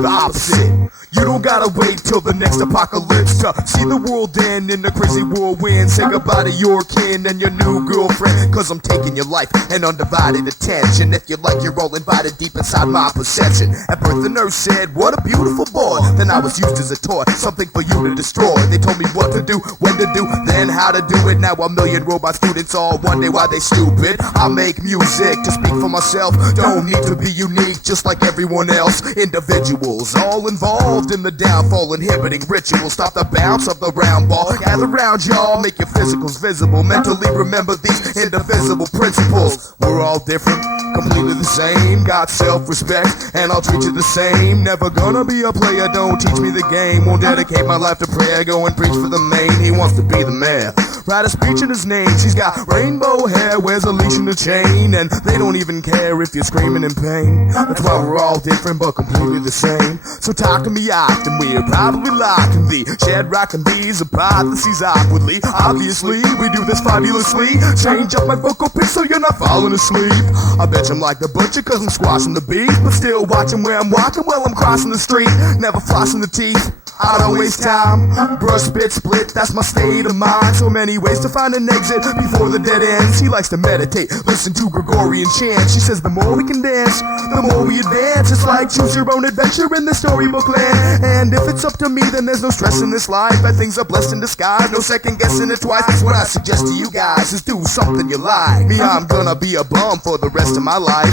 the opposite. You don't gotta wait till the next apocalypse to see the world end in the crazy whirlwind. Say goodbye to your kin and your new girlfriend, cause I'm taking your life and undivided attention. If you like, you're all invited deep inside my perception. At birth the nurse said, what a beautiful boy. Then I was used as a toy, something for you to destroy. They told me what to do, when to do, then how to do it. Now a million robot students all wonder why they stupid. I make music to speak for myself, don't need to be unique just like everyone else. Individuals all involved in the downfall, inhibiting rituals. Stop the bounce of the round ball. Gather round y'all, make your physicals visible. Mentally remember these indivisible principles. We're all different, completely the same. Got self-respect and I'll treat you the same. Never gonna be a player, don't teach me the game. Won't dedicate my life to prayer, go and preach for the main. He wants to be the mayor, write a speech in his name. She's got rainbow hair, wears a leash and a chain, and they don't even care if you're screaming in pain. That's why we're all different but completely the same. So talk to me often, we're probably locked in the shed rocking these hypotheses awkwardly. Obviously, we do this fabulously. Change up my vocal pitch so you're not falling asleep. I bet I'm like the butcher cause I'm squashing the beef, but still watching where I'm walking while I'm crossing the street. Never flossing the teeth, I don't waste time. Brush, spit, split, that's my state of mind. So many ways to find an exit before the dead ends. He likes to meditate, listen to Gregorian chants. She says the more we can dance, the more we advance. It's like choose your own adventure in the storybook land. And if it's up to me, then there's no stress in this life. Bad things are blessed in disguise, no second guessing it twice. That's what I suggest to you guys, is do something you like. Me, I'm gonna be a bum for the rest of my life.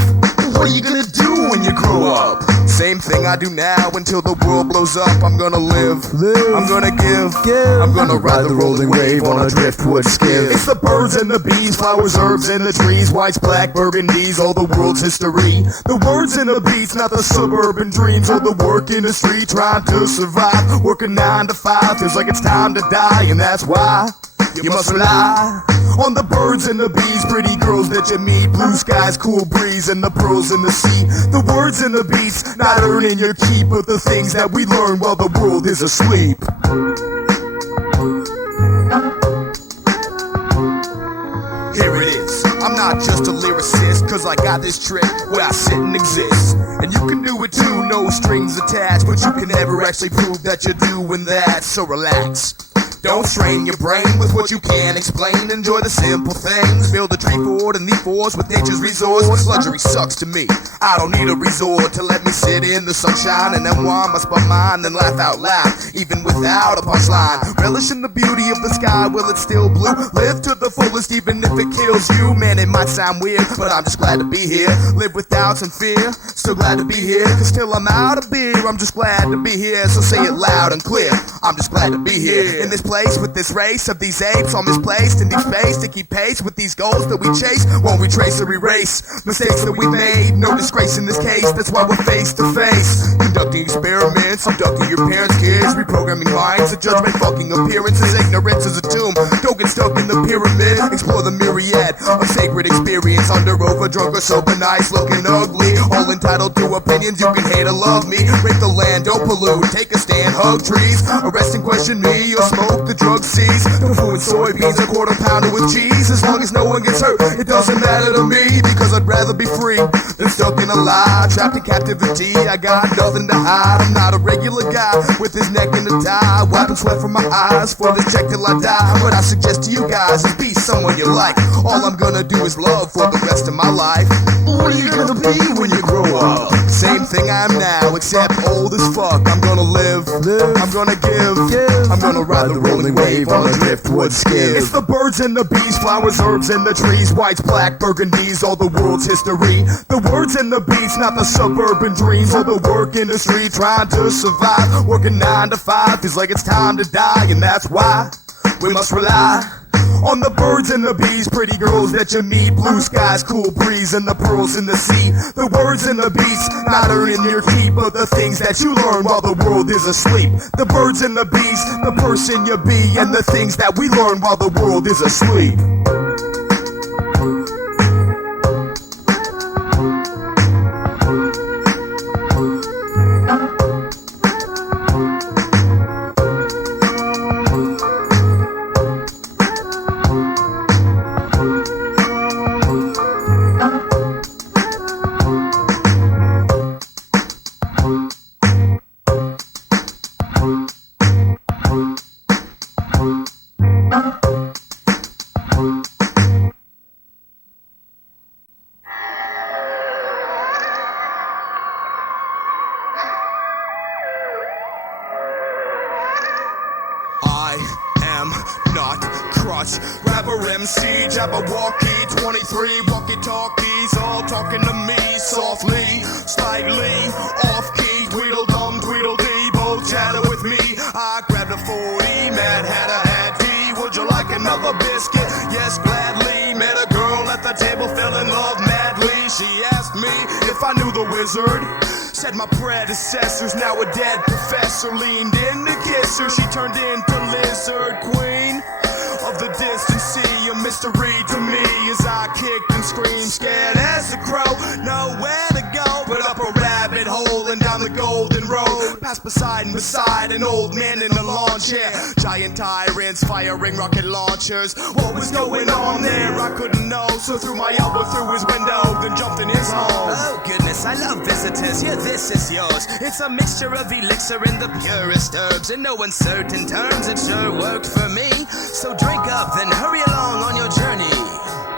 What are you gonna do when you grow up? Same thing I do now until the world blows up. I'm gonna live. I'm gonna give. I'm gonna ride the rolling wave on a driftwood skiff. It's the birds and the bees, flowers, herbs, and the trees. Whites, black, burgundies, all the world's history. The words and the beats, not the suburban dreams or the work industry. Trying to survive, working 9 to 5. Feels like it's time to die, and that's why you must rely on the birds and the bees, pretty girls that you meet, blue skies, cool breeze, and the pearls in the sea. The words and the beats, not earning your keep, but the things that we learn while the world is asleep. Here it is, I'm not just a lyricist, cause I got this trick where I sit and exist. And you can do it too, no strings attached, but you can never actually prove that you're doing that, so relax. Don't strain your brain with what you can't explain. Enjoy the simple things. Fill the tree fort and the forest with nature's resource. Luxury sucks to me. I don't need a resort to let me sit in the sunshine and unwind my spun mind and laugh out loud, even without a punchline. Relish in the beauty of the sky while it's still blue. Live to the fullest even if it kills you. Man, it might sound weird, but I'm just glad to be here. Live with doubts and fear. Still glad to be here, cause till I'm out of beer, I'm just glad to be here. So say it loud and clear. I'm just glad to be here in this place with this race of these apes, all misplaced in deep space to keep pace with these goals that we chase. Won't retrace or erase mistakes that we made. No disgrace in this case, that's why we're face to face. Conducting experiments, abducting your parents' kids, reprogramming minds, a judgment, fucking appearances. Ignorance is a tomb, don't get stuck in the pyramid. Explore the myriad of sacred experience. Under, over, drunk or sober, nice, looking ugly. All entitled to opinions, you can hate or love me. Break the land, don't pollute, take a stand, hug trees. Arrest and question me, or smoke the drug seeds. Tofu and soybeans, a quarter pounder with cheese. As long as no one gets hurt, it doesn't matter to me, because I'd rather be free than stuck in a lie, trapped in captivity. I got nothing to hide. I'm not a regular guy with his neck in a tie, wiping sweat from my eyes for this check till I die. What I suggest to you guys is be someone you like. All I'm gonna do is love for the rest of my life. What are you gonna be when you grow up? Same thing I am now, except old as fuck. I'm gonna live. I'm gonna give. I'm gonna ride the rolling wave on a driftwood skiff. It's the birds and the bees, flowers, herbs, and the trees. Whites, black, burgundies, all the world's history. The words and the beats, not the suburban dreams or the work industry. Trying to survive, working 9 to 5. Feels like it's time to die, and that's why we must rely on the birds and the bees, pretty girls that you meet, blue skies, cool breeze, and the pearls in the sea. The words and the beats, not earning your keep, but the things that you learn while the world is asleep. The birds and the bees, the person you be, and the things that we learn while the world is asleep. am not crushed. Rapper MC, Jabberwocky, 23 walkie-talkies, all talking to me softly, slightly off-key. Tweedledum, Tweedledee, both chatter with me. I grabbed a 40, Mad Hatter had tea. Would you like another biscuit? Yes, gladly. Met a girl at the table, fell in love madly. She asked me if I knew the wizard. Said my predecessors, now a dead professor. Leaned in to kiss her, she turned into Lizard Queen of the distant sea. A mystery to me as I kicked and screamed, scared as a crow, nowhere to go but up a rabbit hole and down the golden road. Past beside an old man in a lawn chair. Giant tyrants firing rocket launchers. What was going on there? I couldn't know, so threw my elbow through his window, then jumped in his home. Oh goodness, I love visitors. Here, this is yours. It's a mixture of elixir and the purest herbs. In no uncertain terms, it sure worked for me. So drink up, then hurry along on your journey.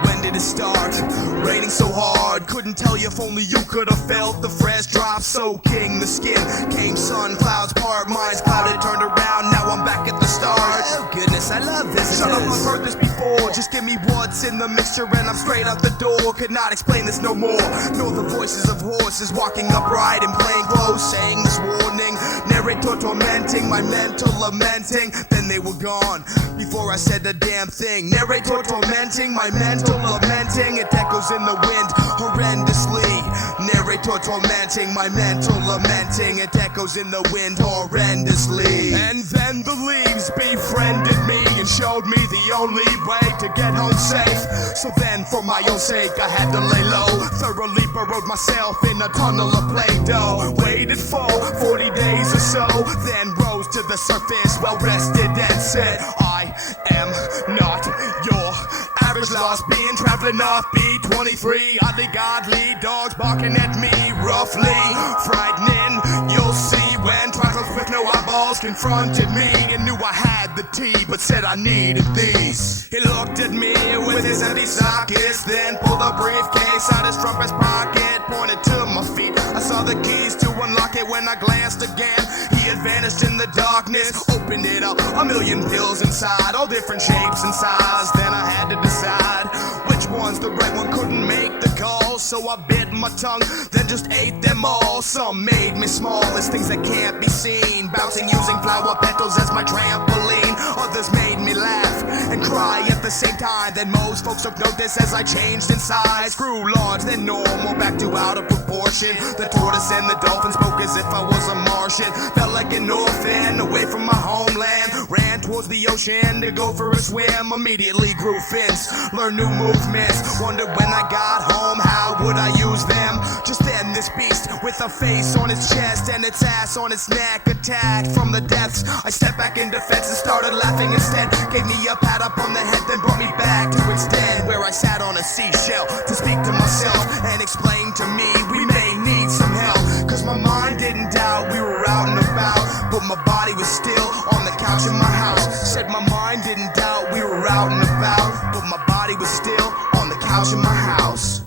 When did it start? Raining so hard, couldn't tell you if only you could have felt the fresh drops soaking the skin. Came sun, clouds part, minds clouded, turned around, now I'm back at the start. Oh goodness, I love visitors. Shut up, I've heard this before. Just give me what's in the mixture and I'm straight out the door. Could not explain this no more. Nor the voices of horses walking upright in plain clothes, saying this warning. Narrator tormenting, my mental lamenting. Then they were gone before I said the damn thing. Narrator tormenting, my mental lamenting. It echoes in the wind horrendously. Narrator tormenting, my mental lamenting. It echoes in the wind horrendously. And then the leaves befriended me and showed me the only way to get home safe. So then for my own sake I had to lay low. Thoroughly burrowed myself in a tunnel of Play-Doh. Waited for 40 days or so, then rose to the surface, well rested and said, I am not your average lost being, traveling off beat 23, oddly godly, dogs barking at me roughly, frightening. You'll see when trials with no eyeballs confronted me and knew I had the tea, but said I needed these. He looked at me with his empty sockets, then pulled a briefcase out his trumpet's pocket, pointed to my feet. I saw the keys to unlock it when I glanced again. He had vanished in the darkness, opened it up, a million pills inside, all different shapes and sizes. Then I had to decide which one's the right one. Couldn't make the call, so I bit my tongue, then just ate them all. Some made me small as things that can't be seen, bouncing using flower petals as my trampoline. Others made me laugh and cry at the same time. Then most folks took notice as I changed in size, grew large then normal, back to out of proportion. The tortoise and the dolphin spoke as if I was a Martian. Felt like an orphan away from my homeland, ran towards the ocean to go for a swim. Immediately grew fins, learned new movements, wondered when I got home how would I use them. Just then this beast with a face on its chest and its ass on its neck attacked from the depths. I stepped back in defense and started laughing instead. Gave me a pat up on the head, then brought me back to its den, where I sat on a seashell to speak to myself and explain to me we may need some help. Cause my mind didn't doubt we were out and about, but my body was still on the couch in my house. Said my mind didn't doubt we were out and about, but my body was still on the couch in my house.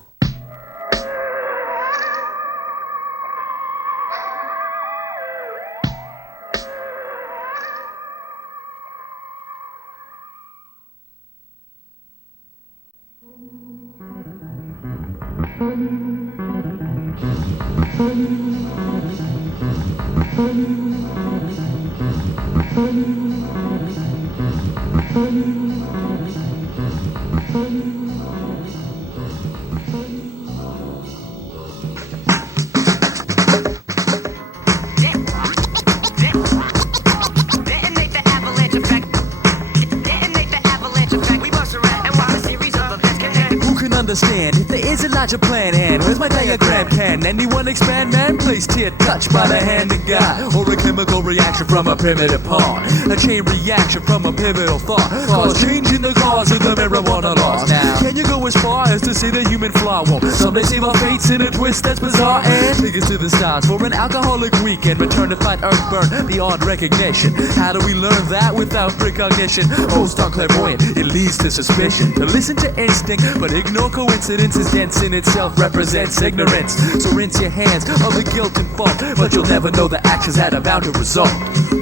Understand if there is a larger plan, and where's my diagram? Can anyone expand, man? Placed here, touched by the hand of God, or a chemical reaction from a primitive part, a chain reaction from a pivotal thought, cause changing the cause of the marijuana laws. Now, can you go as far as to say the human flaw won't someday save our fates in a twist that's bizarre and take us to the stars for an alcoholic weekend, return to fight earth burn beyond recognition? How do we learn that without precognition? Most unclairvoyant, it leads to suspicion, to listen to instinct but ignore coincidence is dead sense in itself represents ignorance. So rinse your hands of the guilt and fault, but you'll never know the actions that are bound to result.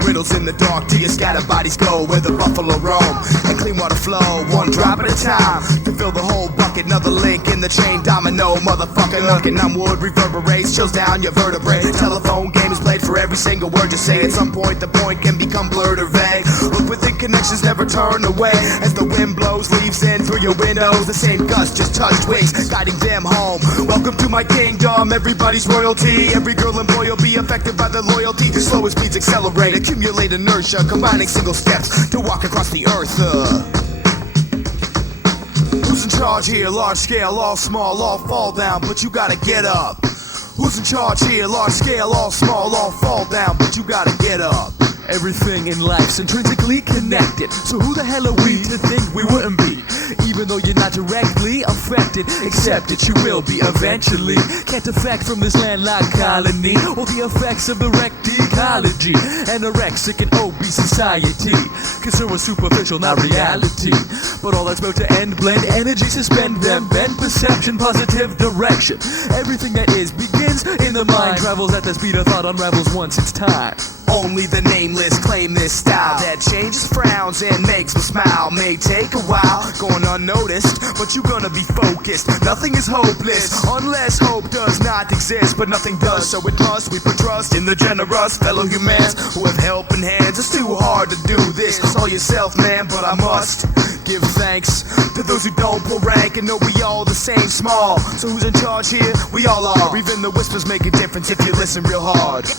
Riddles in the dark till your scattered bodies go where the buffalo roam, and clean water flow one drop at a time to fill the whole bucket. Another link in the chain domino, motherfucker knocking on wood reverberates, chills down your vertebrae. Telephone game is played for every single word you say. At some point the point can become blurred or vague. Look within, connections never turn away as the wind blows leaves in through your windows. The same gust just touched wings, guiding them home. Welcome to my kingdom, everybody's royalty. Every girl and boy will be affected by the loyalty. Slower speeds accelerate, accumulate inertia, combining single steps to walk across the earth. Who's in charge here? Large scale, all small, all fall down, but you gotta get up. Who's in charge here? Large scale, all small, all fall down, but you gotta get up. Everything in life's intrinsically connected, so who the hell are we to think we wouldn't be? Even though you're not directly affected, accept that you will be eventually. Can't defect from this landlocked colony, or the effects of the wrecked ecology. Anorexic and obese society, concern with superficial, not reality. But all that's about to end, blend energy, suspend them, bend perception, positive direction. Everything that is begins in the mind, travels at the speed of thought, unravels once it's time. Only the nameless claim this style that changes frowns and makes me smile. May take a while, going unnoticed, but you're gonna be focused. Nothing is hopeless unless hope does not exist, but nothing does, so it must. We put trust in the generous fellow humans who have helping hands. It's too hard to do this all yourself, man, but I must give thanks to those who don't pull rank and know we all the same small. So who's in charge here? We all are. Even the whispers make a difference if you listen real hard.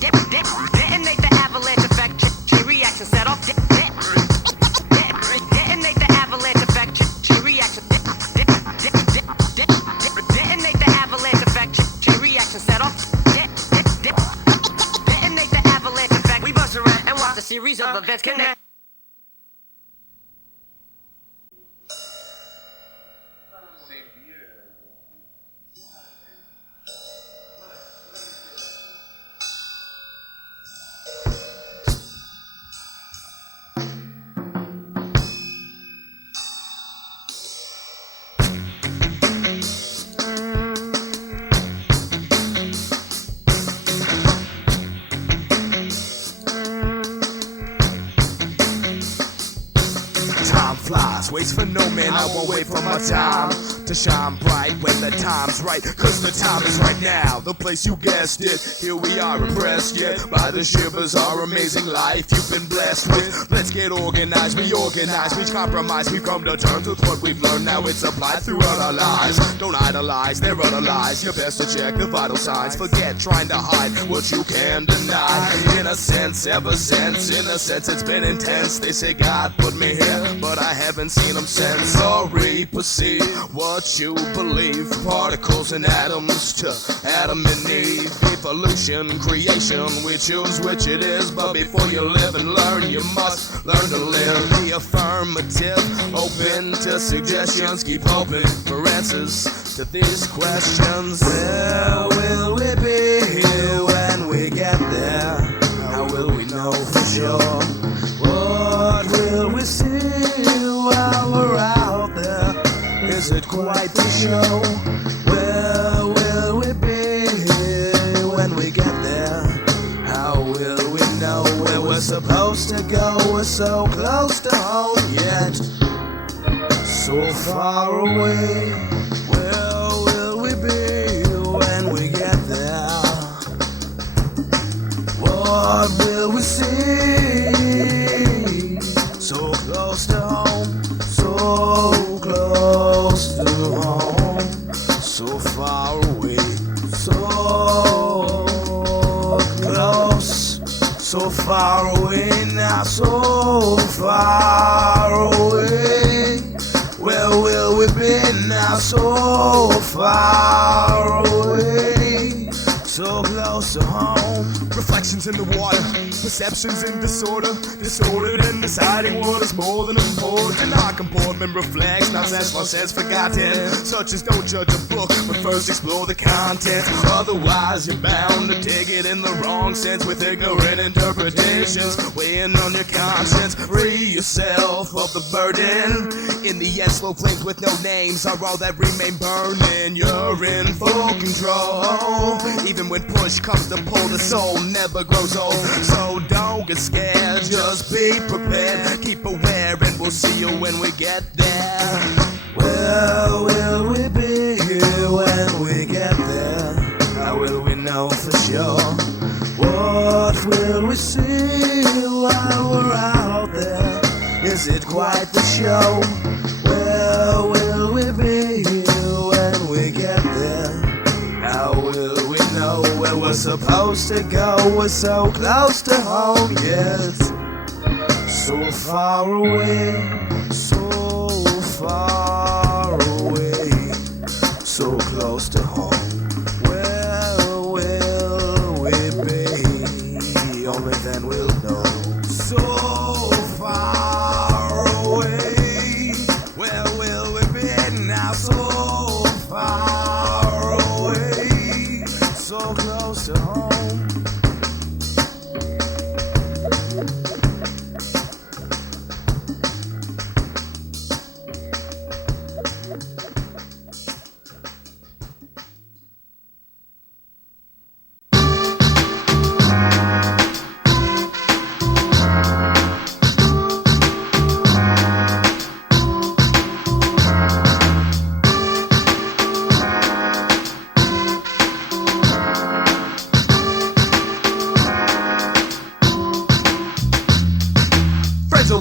Detonate the avalanche effect, chain reaction set off. Detonate the avalanche effect, chain reaction. Detonate the avalanche effect, chain reaction set off. Detonate the avalanche effect. We bust around and watch the series of events connect. Waits for no man, I won't wait for my time to shine bright when the time's right, cause the time is right now. The place you guessed it, here we are impressed yet by the shivers, our amazing life you've been blessed with. Let's get organized, we compromise, we've come to terms with what we've learned, now it's applied throughout our lives. Don't idolize, they're utter lies, you're best to check the vital signs. Forget trying to hide what you can deny. In a sense, ever since, in a sense it's been intense. They say God put me here, but I haven't seen them since. Sorry, perceive what you believe. Particles and atoms to Adam and Eve. Evolution, creation, we choose which it is. But before you live and learn, you must learn to live. The affirmative, open to suggestions. Keep hoping for answers to these questions. Where will we be when we get there? How will we know for sure? What will we see while we're out there? Is it quite the show? Where will we be when we get there? How will we know where we're supposed to go? We're so close to home yet so far away. Where will we be when we get there? What will we see? So close to home, so close to home, so far away, so close, so far away now, so far away. Where will we be now? So far away, so close. close to home. Reflections in the water, perceptions in disorder, distorted and deciding what is more than important. I comport and reflect, not as much as forgotten. Such as don't judge a book, but first explore the content. Otherwise you're bound to take it in the wrong sense with ignorant interpretations, weighing on your conscience. Free yourself of the burden. In the end, slow flames with no names are all that remain burning. You're in full control. Even when push comes to pull, the soul never grows old. So don't get scared, just be prepared. Keep aware and we'll see you when we get there. Where will we be when we get there? How will we know for sure? What will we see while we're out there? Is it quite the show? Where will we be when we get there? How will we know where we're supposed to go? We're so close to home, yes. So far away, so far away, so close to home. Where will we be? Only then we'll know. So far away, where will we be now? So far away, so close to home.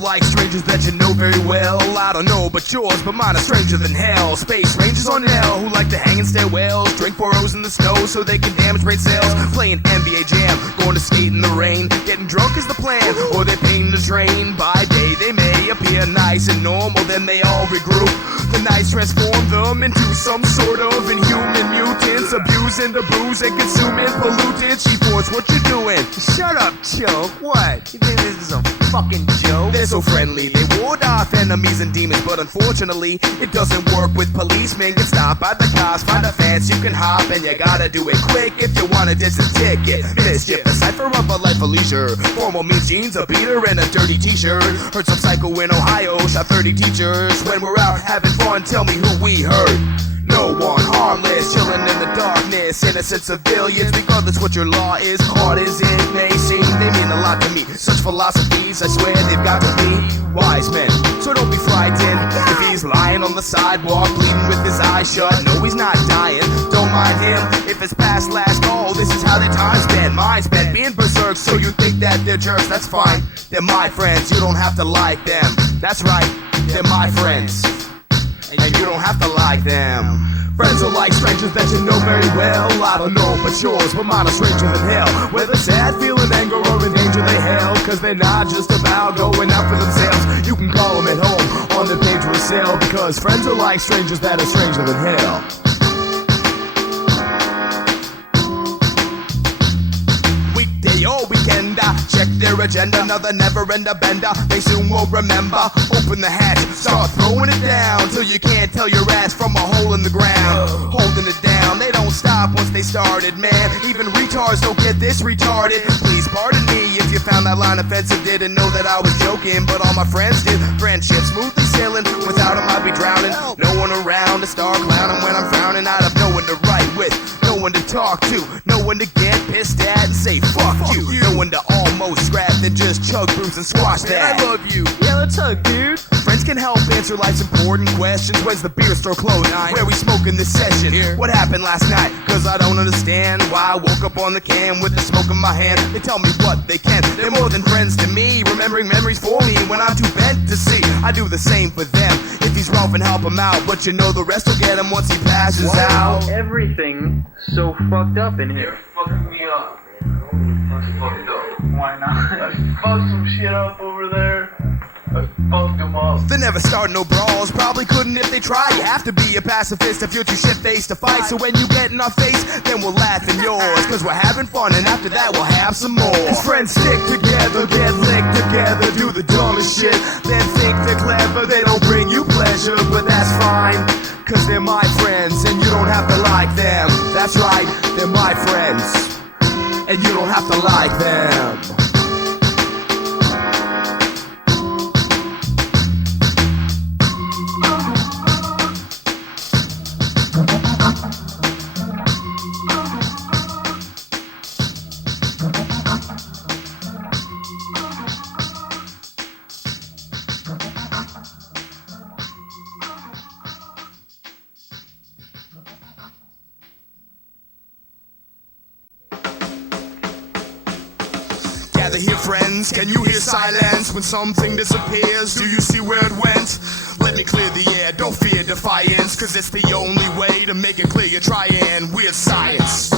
Like strangers that you know very well. I don't know but yours, but mine are stranger than hell. Space rangers on L who like to hang in stairwells, drink 4-0s in the snow so they can damage brain cells. Playing NBA Jam, going to skate in the rain. Getting drunk is the plan, or they paint the train. By day they may appear nice and normal, then they all regroup. The nights transform them into some sort of inhuman mutants, abusing the booze and consuming polluted. G-Force, what you doing? Shut up, Choke. What? You think this is a fucking joke? They're so friendly, they ward off enemies and demons, but unfortunately, it doesn't work with policemen. Get stopped by the cops, find a fence you can hop, and you gotta do it quick if you wanna ditch the ticket. Mischief, a cipher of a life of leisure. Formal means jeans, a beater, and a dirty t-shirt. Heard some psycho in Ohio, shot 30 teachers. When we're out having fun, tell me who we hurt. No one harmless, chilling in the darkness. Innocent civilians, regardless what your law is. Hard as it may seem, they mean a lot to me. Such philosophies, I swear they've got to be wise men. So don't be frightened if he's lying on the sidewalk, bleeding with his eyes shut. No, he's not dying, don't mind him. If it's past last call, this is how their time's been. Mine's been being berserk, so you think that they're jerks. That's fine, they're my friends, you don't have to like them. That's right, they're my friends, and you don't have to like them. Friends are like strangers that you know very well. I don't know but yours, but mine are stranger than hell. Whether sad, feeling anger, or in danger they hell, cause they're not just about going out for themselves. You can call them at home, on the page or a cell, because friends are like strangers that are stranger than hell. Weekday or weekend, check their agenda, another never-ender bender. They soon will remember. Open the hatch, start throwing it down till you can't tell your ass from a hole in the ground. Holding it down, they don't stop once they started, man. Even retards don't get this retarded. Please pardon me if you found that line offensive. Didn't know that I was joking, but all my friends did. Friendship smoothly sailing, without them I'd be drowning. No one around to start clowning when I'm frowning. I'd have no one to write with, no one to talk to, no one to get pissed at and say fuck you. No one to almost scrap, then just chug brews and squash that. I love you. Yeah, let's hug, dude. Friends can help answer life's important questions. When's the beer store closed? Where we smoking this session? What happened last night? Cause I don't understand why I woke up on the can with the smoke in my hand. They tell me what they can, they're more than friends to me, remembering memories for me when I'm too bent to see. I do the same for them. If he's rough and help him out, but you know the rest will get him once he passes out. Everything so fucked up in here. You're fucking me up. What's fucked up? Why not? I fucked some shit up over there. Fuck them up. They never start no brawls, probably couldn't if they try. You have to be a pacifist if you're too shit-faced to fight. So when you get in our face, then we'll laugh in yours, cause we're having fun, and after that we'll have some more. Cause friends stick together, get licked together, do the dumbest shit, then think they're clever. They don't bring you pleasure, but that's fine, cause they're my friends, and you don't have to like them. That's right, they're my friends, and you don't have to like them. Gather here, friends, can you hear silence when something disappears? Do you see where it went? Let me clear the air, don't fear defiance, cause it's the only way to make it clear you're trying. Weird science,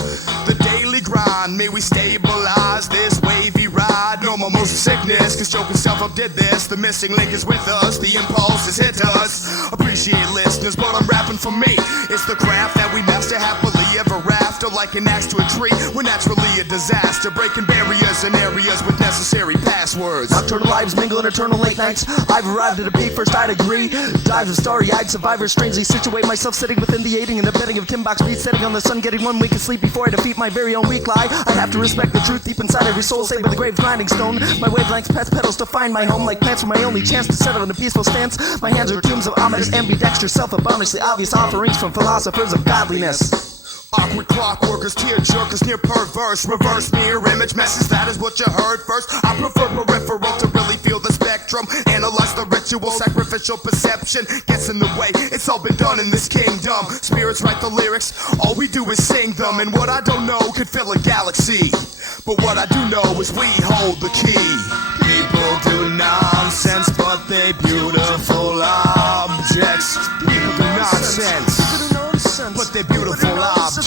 the daily grind, may we stabilize this wavy ride. No more motion sickness, cause Choke himself up did this. The missing link is with us, the impulse has hit us. Appreciate listeners, but I'm rapping for me. It's the craft that we master happily ever after, like an axe to a tree. We're naturally a disaster, breaking barriers in areas with necessary passwords. Nocturnal lives mingle in eternal late nights. I've arrived at a peak, first I'd agree. Dives of starry-eyed survivors strangely situate myself sitting within the aiding and abetting of Timbox beats, setting on the sun, getting 1 week of sleep before I defeat my very own weak lie. I have to respect the truth deep inside every soul, saved by the grave grinding stone. My wavelengths pass petals to find my home, like plants for my only chance to settle in a peaceful stance. My hands are tombs of ominous ambidextrous, self-abominiously obvious offerings from philosophers of godliness. Awkward clockworkers, tear jerkers, near perverse, reverse mirror image messes, that is what you heard first. I prefer peripheral to really feel the spectrum, analyze the ritual, sacrificial perception gets in the way, it's all been done in this kingdom. Spirits write the lyrics, all we do is sing them, and what I don't know could fill a galaxy, but what I do know is we hold the key. People do nonsense, but they beautiful objects. People do nonsense, but they're beautiful objects.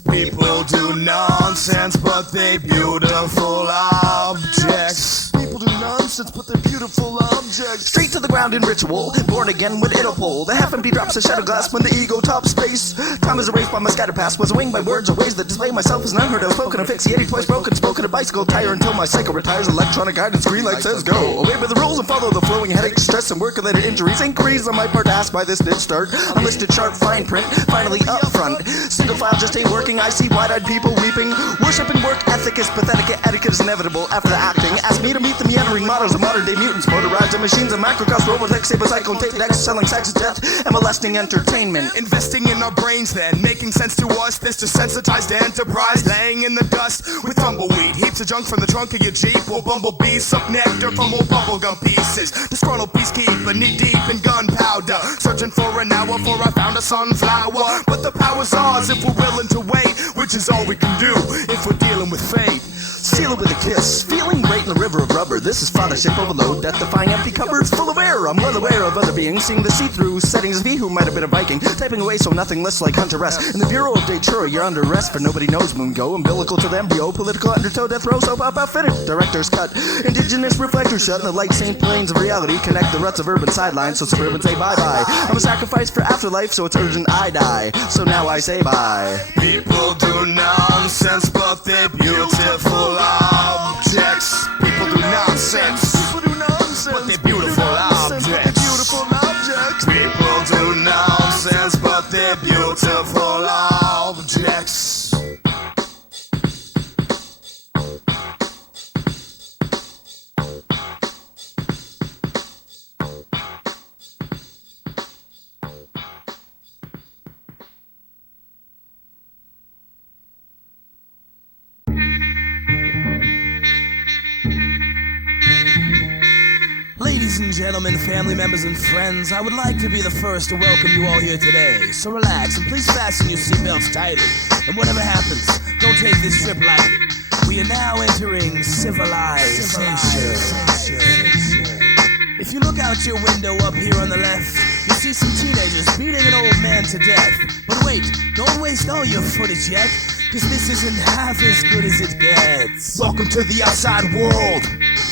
People do nonsense, but they beautiful objects. People do nonsense, but they're beautiful objects. Straight to the ground in ritual, born again with Interpol. The half-empty drops of shadow glass when the ego tops space. Time is erased by my scatter pass, was winged by words or ways that display myself as an unheard of. Spoken, asphyxiating, twice broken, spoken a bicycle tire until my cycle retires. Electronic guidance, green light says go. Away by the rules and follow the flowing headaches, stress and work-related injuries. Inquiries on my part asked by this did start. Unlisted sharp fine print, finally up front. Single file just ain't working, I see wide-eyed people weeping. Worshiping work ethic is pathetic, etiquette is inevitable after the acting. Ask me to meet the meandering models of modern-day mutants, motorized and machines and microcast robotics, saber-cyclone tape decks, selling sex, death, and molesting entertainment. Investing in our brains then, making sense to us, this desensitized enterprise, laying in the dust with tumbleweed, heaps of junk from the trunk of your Jeep, or bumblebees suck nectar from old bubblegum pieces. Disgruntled peacekeeper, knee-deep in gunpowder, searching for an hour for I found a sunflower, but the power's ours if we're willing to wait, which is all we can do if we're dealing with fate. Seal it with a kiss, feeling great in the river of rubber. This is fathership overload, death-defying empty cupboards full of air. I'm well aware of other beings, seeing the see-through settings of he who might have been a Viking, typing away so nothing less like Hunter S. In the Bureau of Datura, you're under arrest for nobody knows moon go. Umbilical to the embryo, political undertow, death row, soap up outfitted. Director's cut, indigenous reflectors shut in the light St. planes of reality, connect the ruts of urban sidelines so suburban say bye-bye. I'm a sacrifice for afterlife, so it's urgent I die. So now I say bye. People do nonsense, but they're beautiful objects. People do nonsense, but they're beautiful objects. People do nonsense, but they're beautiful objects. Ladies and gentlemen, family members and friends, I would like to be the first to welcome you all here today. So relax and please fasten your seatbelts tightly. And whatever happens, don't take this trip lightly. We are now entering civilization. If you look out your window up here on the left, you see some teenagers beating an old man to death. But wait, don't waste all your footage yet. cause this isn't half as good as it gets. Welcome to the outside world,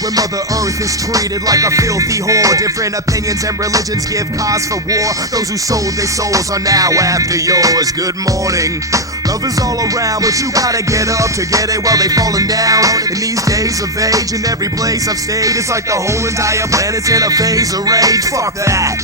where Mother Earth is treated like a filthy whore. Different opinions and religions give cause for war. Those who sold their souls are now after yours. Good morning. Love is all around, but you gotta get up to get it while they falling down. In these days of age, in every place I've stayed, it's like the whole entire planet's in a phase of rage. Fuck that.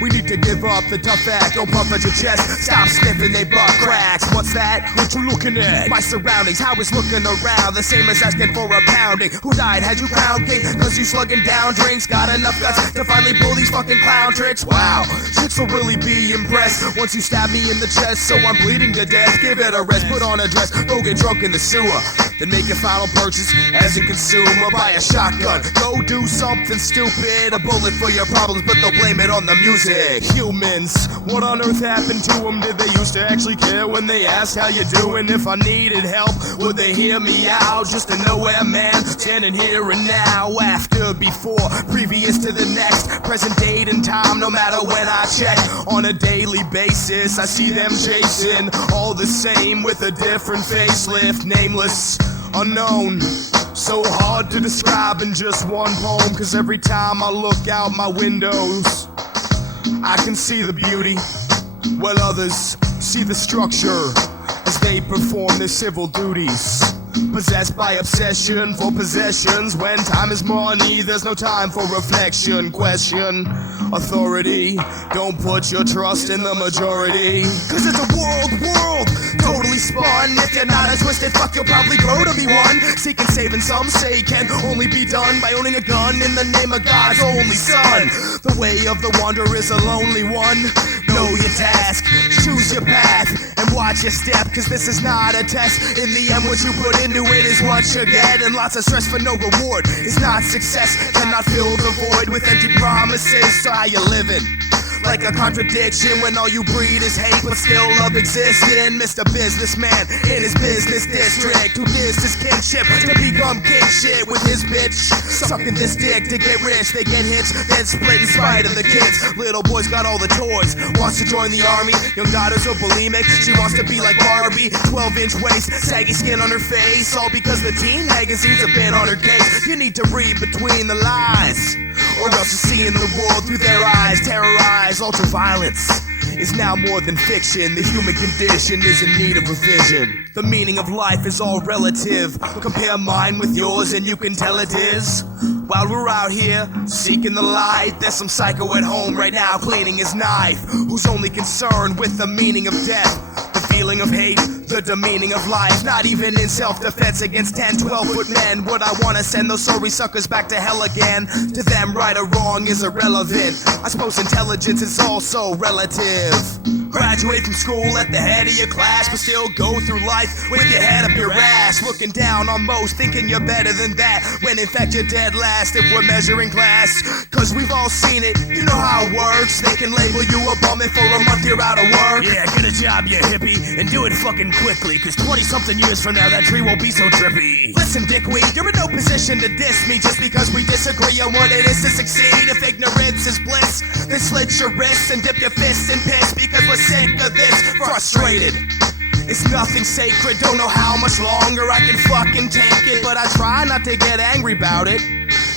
We need to give up the tough act. Don't puff at your chest. Stop sniffing they butt cracks. What's that? What you looking at? My surroundings. How is looking around? The same as asking for a pounding. Who died? Had you crowned king? Cause you slugging down drinks. Got enough guts to finally pull these fucking clown tricks. Wow. Chicks will really be impressed once you stab me in the chest. So I'm bleeding to death. Give it a rest. Put on a dress. Go get drunk in the sewer. Then make your final purchase as a consumer. Buy a shotgun. Go do something stupid. A bullet for your problems, but they'll blame it on the music. Humans, what on earth happened to them? Did they used to actually care when they asked how you doing? If I needed help, would they hear me out? Just a nowhere man, standing here and now. After, before, previous to the next, present date and time, no matter when I check. On a daily basis, I see them chasing all the same with a different facelift. Nameless, unknown, so hard to describe in just one poem. Cause every time I look out my windows, I can see the beauty, while others see the structure as they perform their civil duties. Possessed by obsession for possessions. When time is money, there's no time for reflection. Question authority. Don't put your trust in the majority. Cause it's a world, totally spun. If you're not a twisted fuck, you'll probably grow to be one. Seeking saving, some say can only be done by owning a gun in the name of God's only son. The way of the wanderer is a lonely one. Know your task, choose your path, and watch your step. Cause this is not a test. In the end, what you put into it is what you get. And lots of stress for no reward is not success. Cannot fill the void with empty promises. So how you living? Like a contradiction when all you breed is hate, but still love existing. Mr. Businessman in his business district, who dissed his kinship to become king shit with his bitch. Sucking this dick to get rich, they get hits, then split in spite of the kids. Little boy's got all the toys, wants to join the army. Young daughter's so bulimic, she wants to be like Barbie. 12-inch waist, saggy skin on her face, all because the teen magazines have been on her case. You need to read between the lies, or else you're seeing the world through their eyes. Terrorized, ultraviolence is now more than fiction. The human condition is in need of revision. The meaning of life is all relative. Compare mine with yours and you can tell it is. While we're out here seeking the light, there's some psycho at home right now cleaning his knife, who's only concerned with the meaning of death, the feeling of hate, the demeaning of life. Not even in self-defense against 10, 12-foot men would I wanna send those sorry suckers back to hell again. To them, right or wrong is irrelevant. I suppose intelligence is also relative. Graduate from school at the head of your class, but still go through life with your head up your ass, looking down on most, thinking you're better than that, when in fact you're dead last if we're measuring class. Cause we've all seen it, you know how it works. They can label you a bum and for a month you're out of work. Yeah, get a job, you hippie, and do it fucking quickly, cause 20-something years from now that tree won't be so trippy. Listen, dickweed, you're in no position to diss me just because we disagree on what it is to succeed. If ignorance is bliss, then slit your wrists and dip your fists in piss, because we're sick of this, frustrated. It's nothing sacred, don't know how much longer I can fucking take it, but I try not to get angry about it.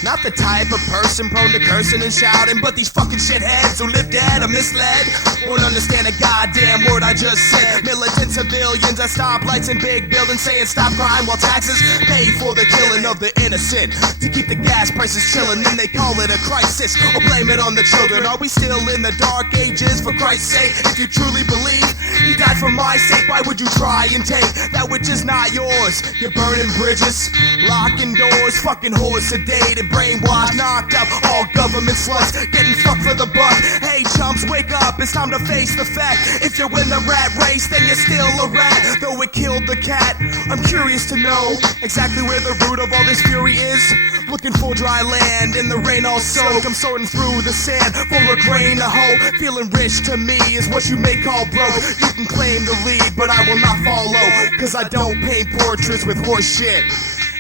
Not the type of person prone to cursing and shouting, but these fucking shitheads who live dead or misled won't understand a goddamn word I just said. Militant civilians at stoplights and big buildings saying stop crime while taxes pay for the killing of the innocent. To keep the gas prices chilling, then they call it a crisis or blame it on the children. Are we still in the dark ages, for Christ's sake? If you truly believe he died for my sake, why would you try and take that which is not yours? You're burning bridges, locking doors, fucking whores sedated, brainwashed, knocked up, all government sluts, getting fucked for the buck. Hey chumps, wake up, it's time to face the fact. If you're in the rat race, then you're still a rat, though it killed the cat. I'm curious to know exactly where the root of all this fury is. Looking for dry land in the rain all soaked. I'm sorting through the sand for a grain of hope. Feeling rich to me is what you may call broke. You can claim the lead, but I will not follow, cause I don't paint portraits with horse shit.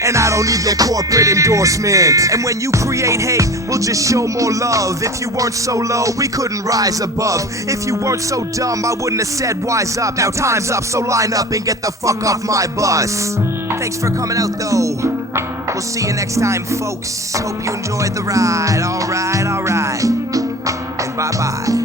and I don't need your corporate endorsement. And when you create hate, we'll just show more love. If you weren't so low, we couldn't rise above. If you weren't so dumb, I wouldn't have said wise up. Now time's up, so line up and get the fuck off my bus. Thanks for coming out though. We'll see you next time, folks. Hope you enjoyed the ride. Alright, alright. And bye-bye.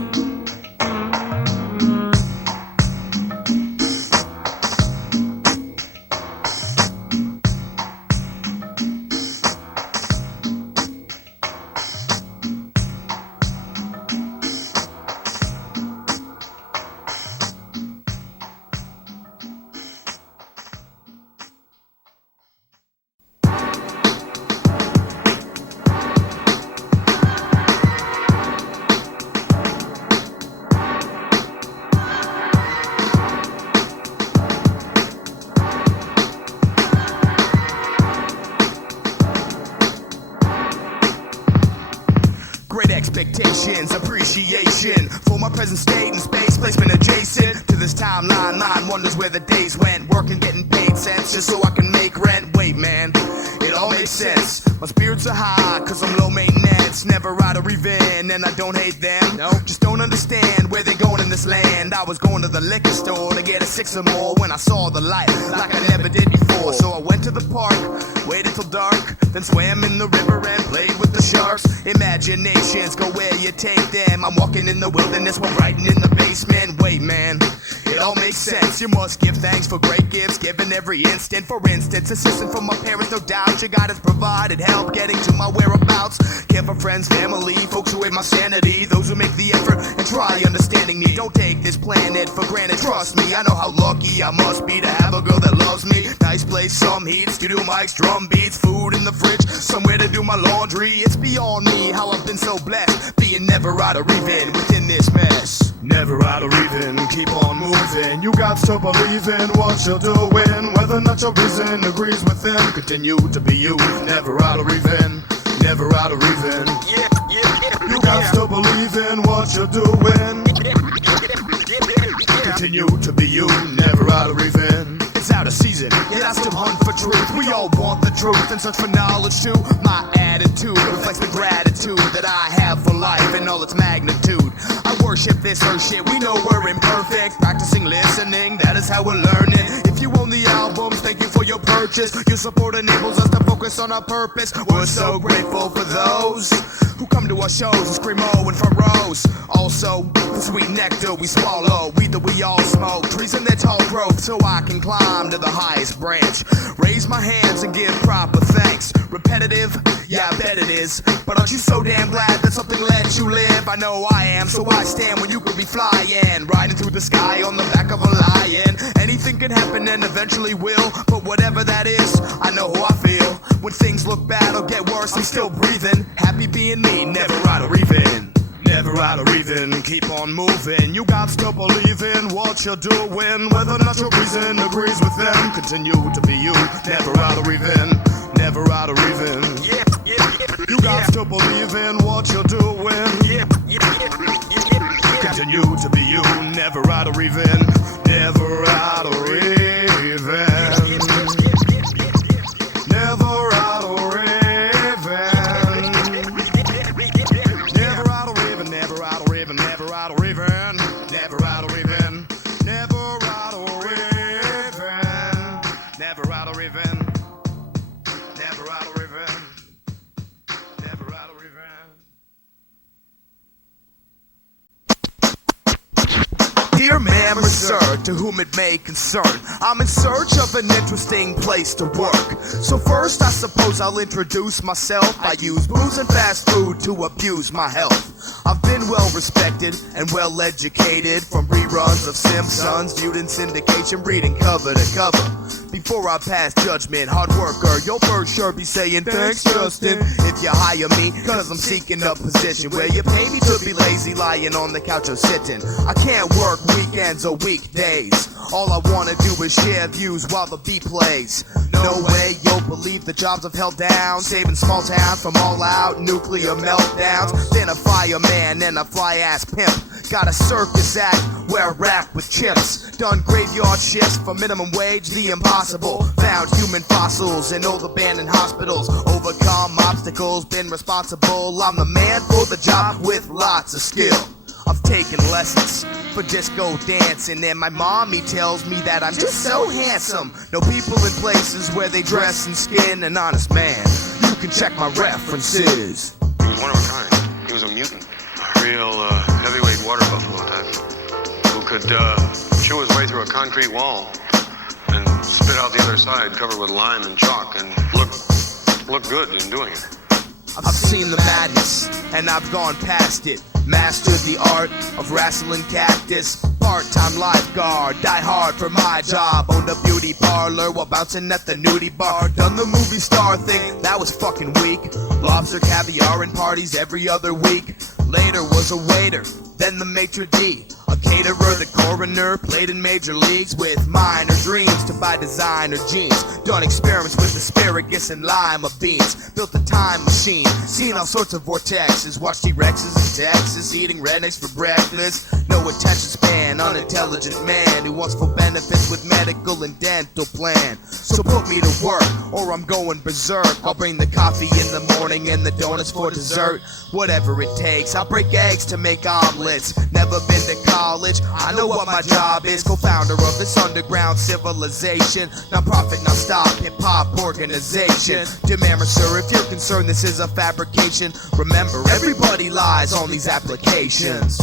Great expectations, appreciation for my present state and space, placement adjacent to this timeline. Line wonders where the days went, working, getting paid cents just so I can make rent. Wait, man, it all makes sense. My spirits are high, cause I'm low maintenance. Neveroddoreven, and I don't hate them. No, just don't understand where they're going in this land. I was going to the liquor store to get a six or more when I saw the light like I never did before. So I went to the park, waited till dark, then swam in the river and played with the sharks. Imaginations go where you take them. I'm walking in the wilderness while writing in the basement. Wait, man, it all makes sense. You must give thanks for great gifts given every instant. For instance, assistance from my parents, no doubt. Your guidance provided help getting to my whereabouts. Care for friends, family, folks who aid my sanity. Those who make the effort and try understanding me. Don't take this planet for granted, trust me. I know how lucky I must be to have a girl that loves me. Nice place, some heat, studio mics, drum beats, food in the fridge, somewhere to do my laundry. It's beyond me how I've been so blessed, being Neveroddoreven within this mess. Neveroddoreven, keep on moving. You got to believe in what you're doing, whether or not your reason agrees with them. Continue to be you, Neveroddoreven, Neveroddoreven. You got to believe in what you're doing. Continue to be you, Neveroddoreven. It's out of season, yet I still hunt for truth. We all want the truth and search for knowledge too. My attitude reflects the gratitude that I have for life and all its magnitude. I worship this earth shit, we know we're imperfect. Practicing listening, that is how we're learning. If you own the albums, thank you for your purchase. Your support enables us to focus on our purpose. We're so grateful for those who come to our shows and scream oh in front rows. Also, the sweet nectar we swallow, weed that we all smoke, trees in their tall growth, so I can climb to the highest branch. Raise my hands and give proper thanks. Repetitive? Yeah, I bet it is. But aren't you so damn glad that something let you live? I know I am, so I stand when you could be flying, riding through the sky on the back of a lion. Anything can happen and eventually will, but whatever that is, I know how I feel. When things look bad or get worse, I'm still breathing. Happy being me, Neveroddoreven. Neveroddoreven, keep on moving. You got to believe in what you're doing, whether or not your reason agrees with them. Continue to be you, Neveroddoreven, Neveroddoreven. You got to believe in what you're doing. Continue to be you, Neveroddoreven, Neveroddoreven. Dear ma'am or sir, to whom it may concern, I'm in search of an interesting place to work. So first I suppose I'll introduce myself. I use booze and fast food to abuse my health. I've been well respected and well educated, from reruns of Simpsons, viewed in syndication, reading cover to cover. Before I pass judgment, hard worker, you'll for sure be saying thanks Justin if you hire me, cause I'm seeking a position where you pay me to be lazy, lying on the couch or sitting. I can't work weekends or weekdays. All I wanna do is share views while the beat plays. No way you'll believe the jobs I've held down, saving small towns from all out nuclear meltdowns. Then a fireman and a fly ass pimp Got a circus act where I rap with chimps. Done graveyard shifts for minimum wage, the impossible. Found human fossils in old abandoned hospitals. Overcome obstacles, been responsible. I'm the man for the job with lots of skill. I've taken lessons for disco dancing, and my mommy tells me that I'm just so handsome. No people in places where they dress in skin. An honest man, you can check my references. He was one of a kind. He was a mutant. A real heavyweight water buffalo type. Who could chew his way through a concrete wall and spit out the other side covered with lime and chalk and look good in doing it. I've seen the madness, and I've gone past it. Mastered the art of wrestling cactus. Part-time lifeguard, die hard for my job. Owned a beauty parlor while bouncing at the nudie bar. Done the movie star thing, that was fucking weak. Lobster, caviar, and parties every other week. Later was a waiter, then the maitre d'. A caterer, the coroner, played in major leagues with minor dreams to buy designer jeans. Done experiments with asparagus and lima beans. Built a time machine, seen all sorts of vortexes. Watched T-Rexes in Texas, eating rednecks for breakfast. No attention span, unintelligent man who wants full benefits with medical and dental plan. So put me to work, or I'm going berserk. I'll bring the coffee in the morning and the donuts for dessert. Whatever it takes, I'll break eggs to make omelets. Never been to college, I know what my job is. Co-founder of this underground civilization. Non-profit, non-stop hip-hop organization. Demand, sir, if you're concerned this is a fabrication. Remember, everybody lies on these applications.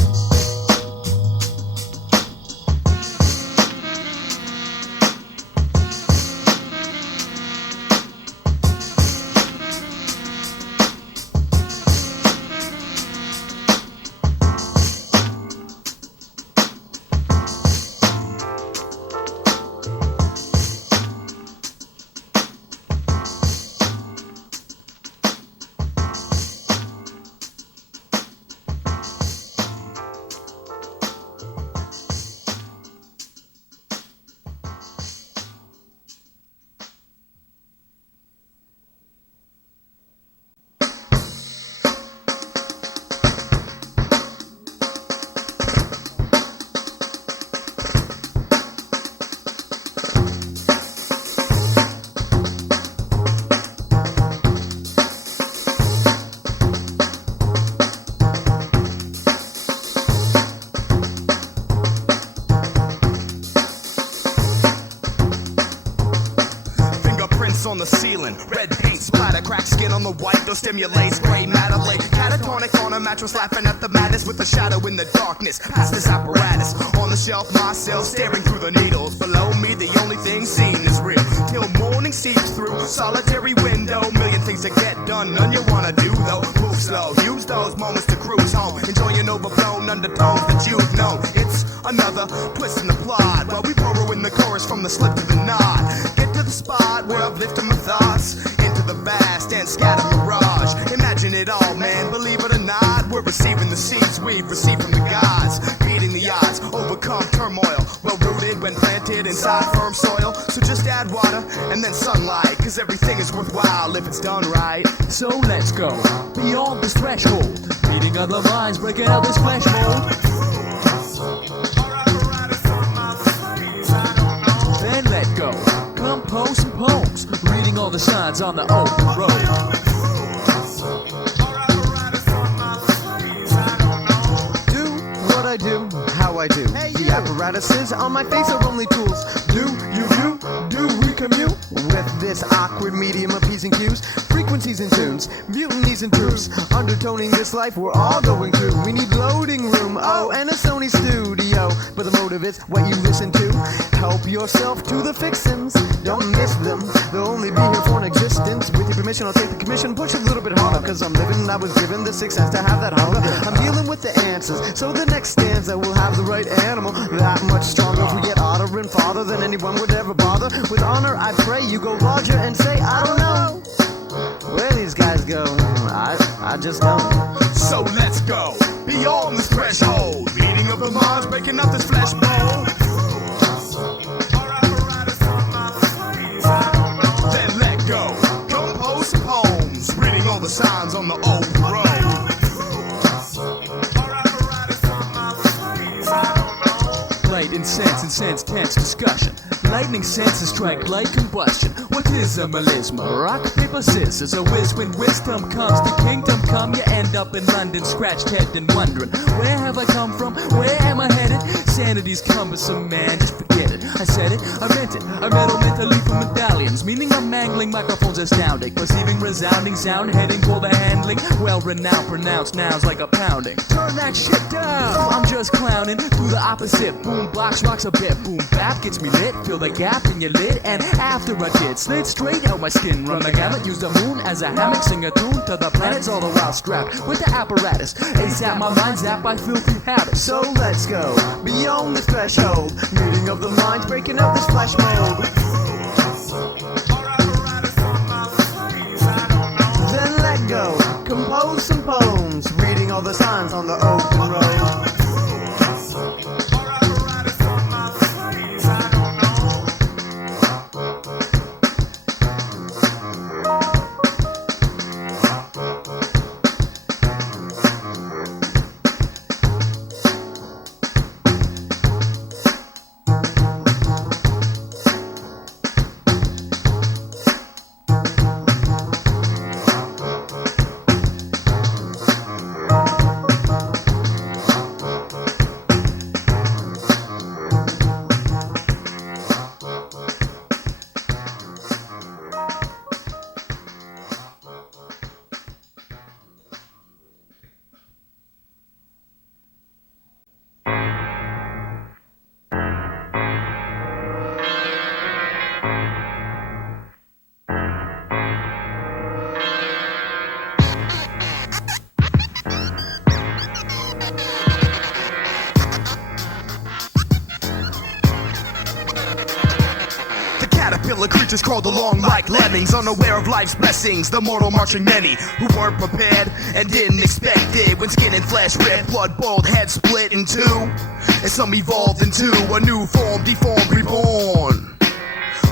On the ceiling, red paint splatter, cracked skin on the white, those stimulates gray matter, lay catatonic on a mattress, laughing at the madness with a shadow in the darkness. Past this apparatus on the shelf, myself staring through the needles. Below me, the only thing seen is real. Till morning seeps through solitary window. Million things to get done, none you wanna do though. Move slow, use those moments to cruise home, enjoying overblown undertones that you've known. It's another twist in the plot while we burrow in the chorus from the slip to the nod. Get to the spot where I've lifted my thoughts into the vast and scattered mirage. Imagine it all, man, believe it or not, we're receiving the seeds we've received from the gods. Beating the odds, overcome turmoil, well rooted when planted inside firm soil. So just add water and then sunlight, cause everything is worthwhile if it's done right. So let's go beyond this threshold, meeting other minds, breaking out this flesh mold. Then let go, compose some poems, reading all the signs on the open road. Do what I do, how I do. The apparatuses on my face are only tools. Do we commute with this awkward medium appeasing cues, frequencies and tunes, mutinies and troops, undertoning this life we're all going through. We need loading room, oh, and a Sony studio, but the motive is what you listen to. Help yourself to the fixins, don't miss them, they'll only be here for an existence. With your permission I'll take the commission, push it a little bit harder, cause I'm living, I was given the success to have that hunger. I'm dealing with the answers, so the next stanza will have the right animal, that much stronger. If we get odder and farther than anyone would ever bother. With honor I pray you go larger and say I don't know where these guys go, I just don't. So let's go beyond this threshold, meeting of the minds, breaking up this flesh mold. Then let go, compose some poems, reading all the signs on the old road. light incense and sense tense discussion. Lightning senses strike like combustion. What is a melisma? Rock, paper, scissors. A whiz when wisdom comes to kingdom come. You end up in London, scratched head and wondering, where have I come from? Where am I headed? Sanity's cumbersome, man, just forget it. I said it, I meant it. I meddle mentally for medallions, meaning I'm mangling microphones astounding. Perceiving resounding sound, heading for the handling. Well-renowned, pronounced nouns like a pounding. Turn that shit down. I'm just clowning through the opposite. Boom box rocks a bit. Boom bap gets me lit. Fill the gap in your lid. And after I did, slid straight out my skin. Run the gamut, use the moon as a hammock. Sing a tune to the planets, all the while strapped with the apparatus. ASAP, my mind's zapped by filthy habits. So let's go beyond the threshold. Meeting of the minds, breaking up this flesh mold. Then let go, compose some poems, reading all the signs on the open road. Caterpillar creatures crawled along like lemmings, unaware of life's blessings. The mortal marching many who weren't prepared and didn't expect it. When skin and flesh ripped, blood boiled, head split in two, and some evolved into a new form, deformed, reborn.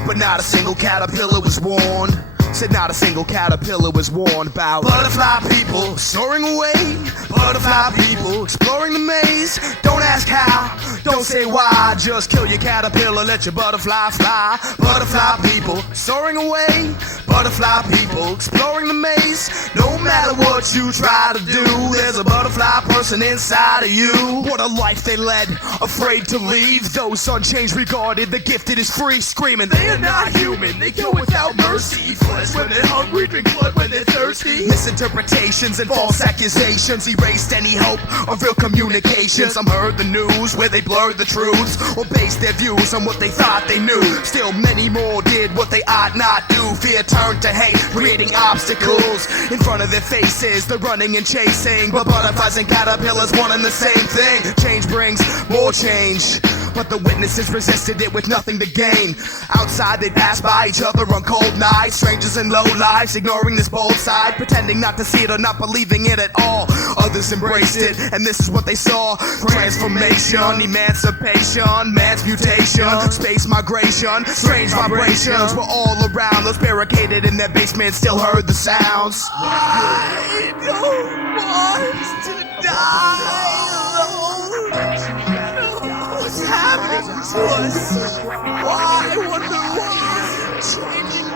But not a single caterpillar was warned. Said not a single caterpillar was warned about butterfly people soaring away. Butterfly people exploring the maze. Don't ask how, don't say why. Just kill your caterpillar, let your butterfly fly. Butterfly people soaring away. Butterfly people exploring the maze. No matter what you try to do, there's a butterfly person inside of you. What a life they led, afraid to leave. Those unchanged regarded, the gifted is free. Screaming, they are not human, they kill without mercy. Flesh when they're hungry, drink blood when they're thirsty. Misinterpretations and false accusations erased any hope of real communication. Some heard the news where they blurred the truths or based their views on what they thought they knew. Still many more did what they ought not do. Fear turned to hate, creating obstacles in front of their faces. They're running and chasing, but butterflies and caterpillars wanting the same thing. Change brings more change, but the witnesses resisted it with nothing to gain. Outside they passed by each other on cold nights, strangers in low lives, ignoring this bold side, pretending not to see it or not believing it at all. Others embraced it, and this is what they saw. Transformation, emancipation, man's mutation, space migration, strange vibrations were all around. Those barricaded in their basement still heard the sounds. I don't want to die alone. What's happening to us? Why? Wonder why? Changing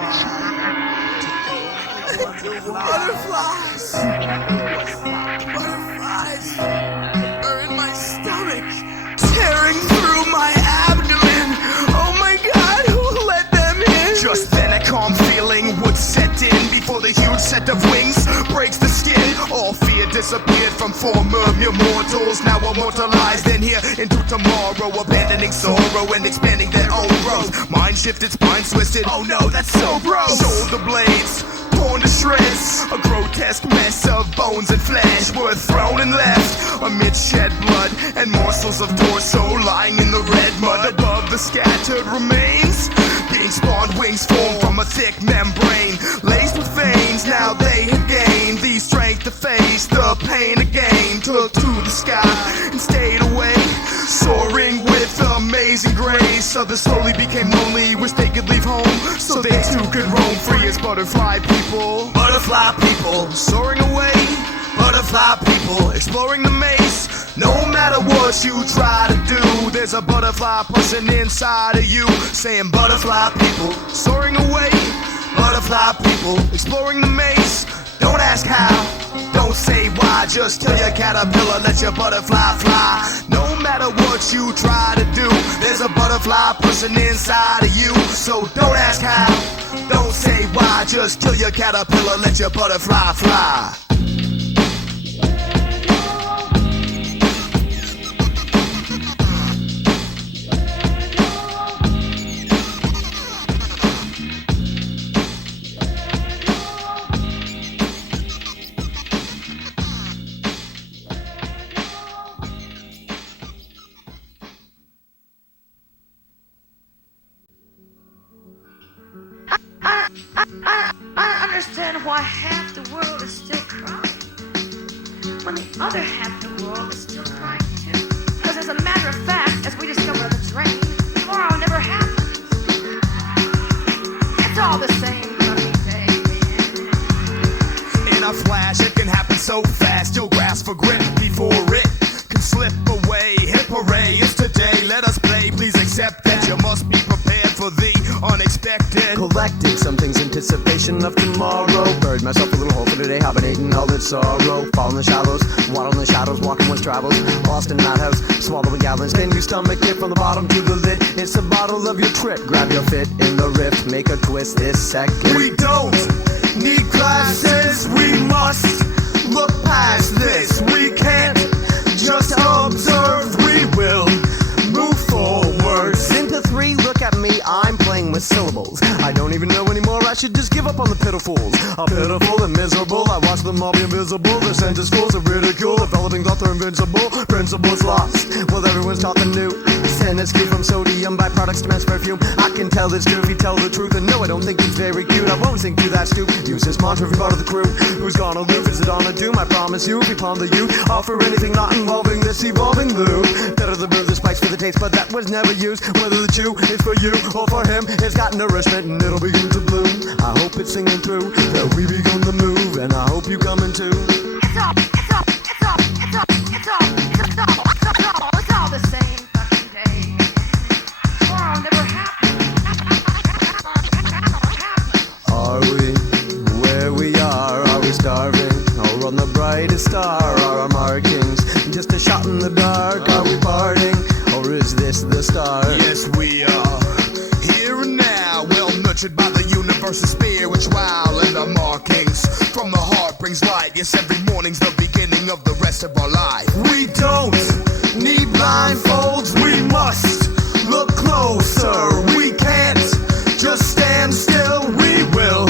butterflies. Butterflies are in my stomach, tearing through my abdomen. Oh my God, who let them in? Just then a calm feeling would set in before the huge set of wings breaks the skin. All fear disappeared from former mere mortals, now immortalized and here into tomorrow, abandoning sorrow and expanding their own growth. Mind shifted, spine twisted. Oh no, that's so gross. Shoulder blades torn to shreds, a grotesque mess of bones and flesh were thrown and left amid shed blood and morsels of torso lying in the red mud above the scattered remains. Being spawned, wings formed from a thick membrane laced with veins. Now they had gained the strength to face the pain again. Took to the sky and stayed away, soaring with amazing grace. Others slowly became lonely, wished they could leave home so they too could roam free as butterfly people. Butterfly people soaring away. Butterfly Butterfly people exploring the maze. No matter what you try to do, there's a butterfly person inside of you saying butterfly people soaring away. Butterfly people exploring the maze. Don't ask how, don't say why, just tell your caterpillar, let your butterfly fly. No matter what you try to do, there's a butterfly person inside of you. So don't ask how, don't say why, just tell your caterpillar, let your butterfly fly. I understand why half the world is still crying when the other half of the world is still crying too. Because as a matter of fact, as we discover the drain, tomorrow never happens. It's all the same fucking day. In a flash, it can happen so fast, you'll grasp for grip before it can slip away. Hip hooray, it's today, let us play. Please accept that you must be prepared for the unexpected. Collected some things, anticipation of tomorrow. Buried myself a little hole for today, hibernating all its sorrow. Fall in the shallows, waddle in the shadows, walking one's travels. Lost in that house, swallowing gallons. Can you stomach it from the bottom to the lid? It's a bottle of your trip. Grab your fit in the rift, make a twist this second. We don't need glasses, we must look past this. We can't just observe, we will move forwards. Into three, look at me, I'm playing with syllables. I don't even know anymore, I should just give up on the pitifools. I'm pitiful and miserable, I watch them all be invisible. Their sentences full of ridicule, developing thought they're invincible. Principles lost, well everyone's taught the new. Sentence cue from sodium, byproducts to men's perfume. I can tell this goofy, tell the truth. And no, I don't think he's very cute, I won't sink to that stoop. Use this mantra for part of the crew. Who's gonna lose, is it on a doom? I promise you, if we palm the youth, offer anything not involving this evolving loop. Better the brew, the spice for the taste, but that was never used. Whether the chew is for you or for him, it's got nourishment and it'll begin to bloom. I hope it's singing through that we begun the move, and I hope you coming too. It's all the same fucking day. Tomorrow never happens. Are we where we are? Are we starving? Or on the brightest star? Are our markings just a shot in the dark? Are we parting? Or is this the start? Yes, we are here and now, well nurtured by the universe's spiritual, and the markings from the heart brings light. Yes, every morning's the beginning of the rest of our life. We don't need blindfolds, we must look closer. We can't just stand still, we will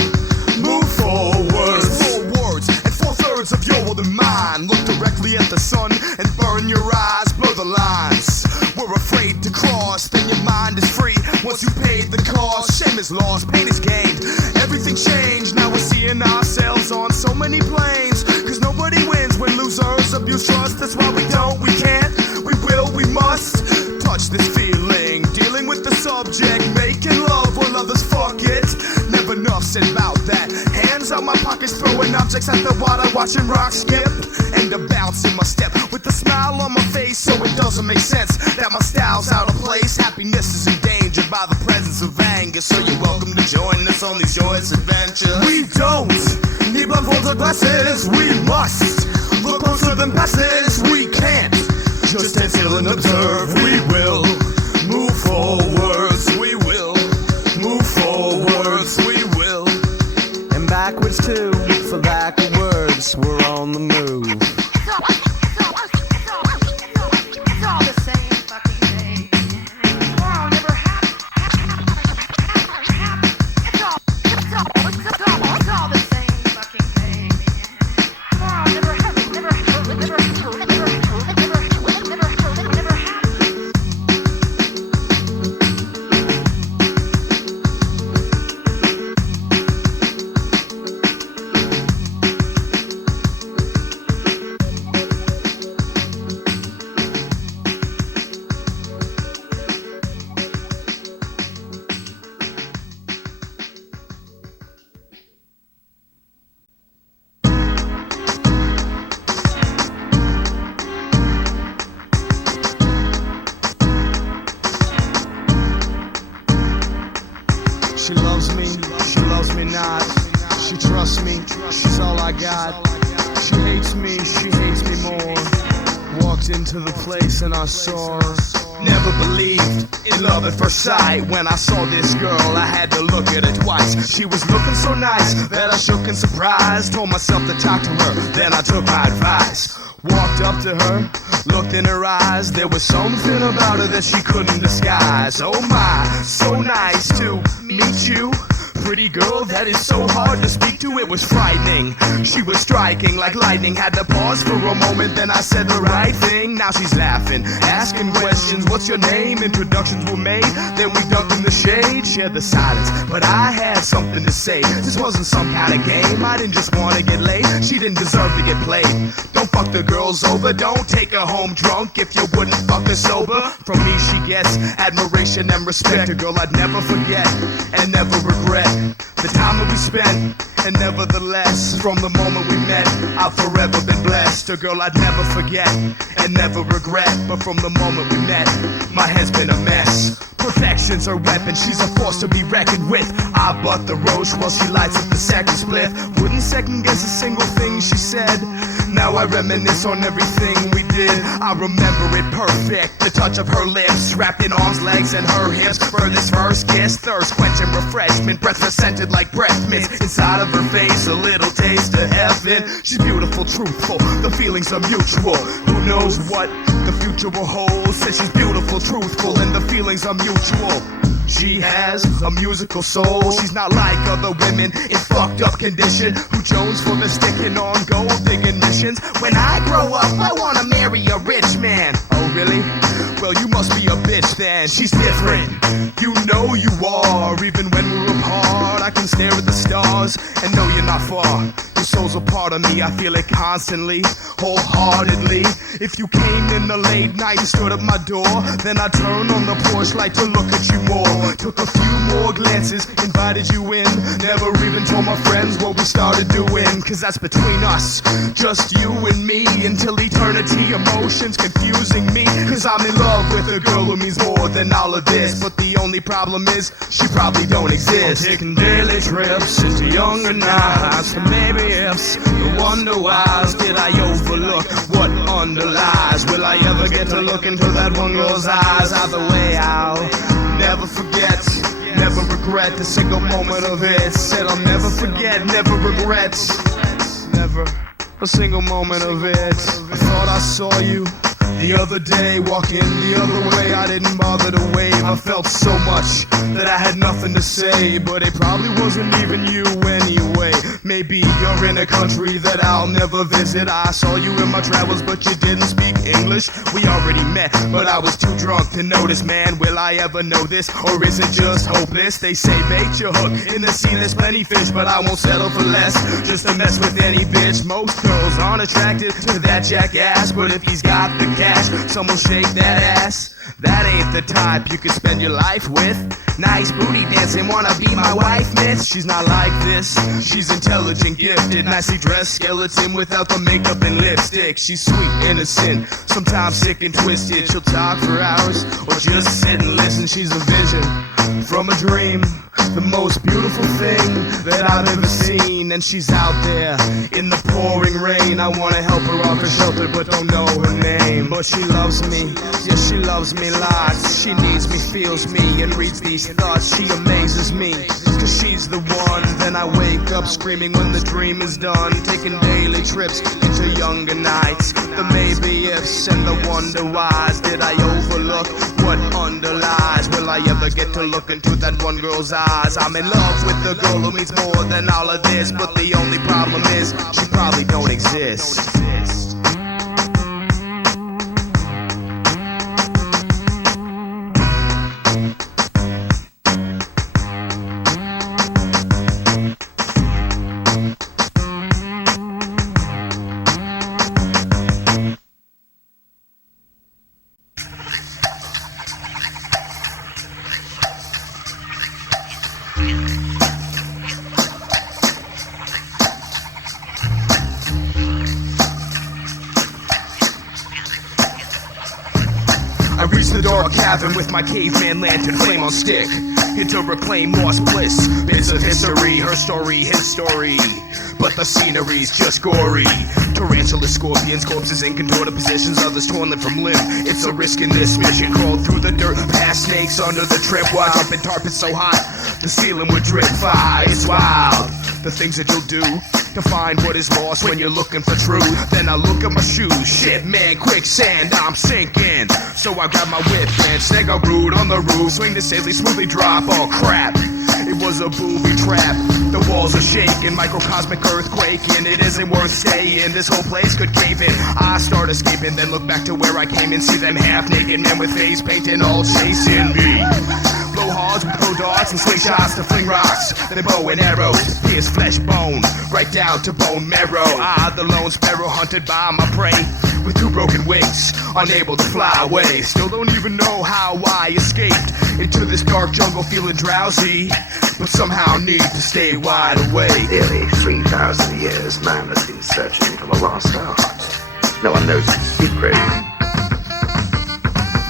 move forward. 4 words and 4/3 of your world and mine. Look directly at the sun and burn your eyes, blur the lines. We're afraid to cross, then your mind is free. Once you paid the cost, shame is lost, pain is gained. Everything changed, now we're seeing ourselves on so many planes. Cause nobody wins when losers abuse trust. That's why we don't, we can't, we will, we must touch this feeling. Dealing with the subject, making love while others fuck it. Never enough said about that. Hands out my pockets, throwing objects at the water, watching rocks skip. And a bounce in my step, with a smile on my face, so it doesn't make sense that my style's out of place. Happiness is endangered by the presence of anger, so you're welcome to join us on these joyous adventures. We don't need blindfolds or glasses, we must look closer than passes. We can't just stand still and observe. We will move forwards, we will move forwards, we will. And backwards too, for backwards, we're on the move. It's all the same fucking day. Tomorrow never happens. It's all the same fucking day. Tomorrow never happens. Never happens. trusts me, she's all I got. She hates me more. Walked into the place and I saw her. Never believed in love at first sight. When I saw this girl, I had to look at her twice. She was looking so nice that I shook in surprise. Told myself to talk to her, then I took my advice. Walked up to her, looked in her eyes. There was something about her that she couldn't disguise. Oh my, so nice to meet you. Pretty girl that is so hard to speak to, it was frightening. She was striking like lightning, had to pause for a moment, then I said the right thing. Now she's laughing, asking questions. What's your name? Introductions were made, then we ducked in the shade, shared the silence, but I had something to say. This wasn't some kind of game, I didn't just want to get laid. She didn't deserve to get played. Don't fuck the girls over, don't take her home drunk if you wouldn't fuck her sober. From me she gets admiration and respect, a girl I'd never forget and never regret the time that we spent. And nevertheless, from the moment we met, I've forever been blessed. A girl I'd never forget and never regret. But from the moment we met, my head's been a mess. Perfection's her weapon, she's a force to be reckoned with. I butt the roach while she lights up the second split. Wouldn't second guess a single thing she said. Now I reminisce on everything we did. I remember it perfect, the touch of her lips, wrapped in arms, legs, and her hips. For this first kiss, thirst quenching refreshment, breath scented like breath mints. Inside of her face, a little taste of heaven. She's beautiful, truthful, the feelings are mutual. Who knows what the future will hold? Says she's beautiful, truthful, and the feelings are mutual. She has a musical soul. She's not like other women in fucked up condition who chose for the sticking on gold digging missions. When I grow up, I wanna marry a rich man. Oh really? Well, you must be a bitch then. She's different, you know you are. Even when we're apart, I can stare at the stars and know you're not far. Your soul's a part of me, I feel it constantly, wholeheartedly. If you came in the late night and stood at my door, then I turned on the porch light to look at you more. Took a few more glances, invited you in. Never even told my friends what we started doing. Cause that's between us, just you and me, until eternity. Emotions confusing me, cause I'm in love with a girl who means more than all of this. But the only problem is, she probably don't exist. I'm taking daily trips into younger nights, for maybe ifs, the wonder whys. Did I overlook what underlies? Will I ever get to look into that one girl's eyes? Either way, I'll never forget, never regret a single moment of it. Said I'll never forget, never regret, never a single moment of it. I thought I saw you the other day, walking the other way. I didn't bother to wave. I felt so much that I had nothing to say, but it probably wasn't even you anyway. Maybe you're in a country that I'll never visit. I saw you in my travels, but you didn't speak English. We already met, but I was too drunk to notice. Man, will I ever know this, or is it just hopeless? They say bait your hook, in the sea there's plenty fish, but I won't settle for less, just to mess with any bitch. Most girls aren't attracted to that jackass, but if he's got the cash, someone shake that ass. That ain't the type you could spend your life with. Nice booty dancing, wanna be my wife, miss? She's not like this, she's intelligent, gifted, nicely dressed skeleton without the makeup and lipstick. She's sweet, innocent, sometimes sick and twisted. She'll talk for hours, or just sit and listen. She's a vision from a dream, the most beautiful thing that I've ever seen. And she's out there in the pouring rain. I wanna help her off her shelter, but don't know her name. But she loves me, yes, she loves me lots. She needs me, feels me, and reads these thoughts. She amazes me, cause she's the one. Then I wake up screaming when the dream is done. Taking daily trips into younger nights, the maybe ifs and the wonder whys. Did I overlook what underlies? Will I ever get to look into that one girl's eyes? I'm in love with the girl who means more than all of this, but the only problem is, she probably don't exist. Cabin with my caveman lantern, flame on stick, here to reclaim lost bliss. Bits of history, her story, his story. but the scenery's just gory. Tarantulas, scorpions, corpses in contorted positions, others torn limb from limb. It's a risk in this mission. Crawl through the dirt, past snakes under the trip. While jumping tarpon so hot, the ceiling would drip fire. It's wild, the things that you'll do to find what is lost when you're looking for truth. Then I look at my shoes, shit man, quicksand, I'm sinking. So I grab my whip and snag a root on the roof, swing the safely, smoothly drop, oh crap. It was a booby trap. The walls are shaking, microcosmic earthquake, and it isn't worth staying. This whole place could cave in. I start escaping, then look back to where I came and see them half-naked men with face painting all chasing me. Blow hards with bow darts and slingshots to fling rocks. Then bow and arrows, pierce flesh bone, right down to bone marrow. Ah, the lone sparrow hunted by my prey, with two broken wings, unable to fly away. Still don't even know how I escaped into this dark jungle feeling drowsy, but somehow need to stay wide awake. Nearly 3,000 years man has been searching for the lost art. No one knows its secret.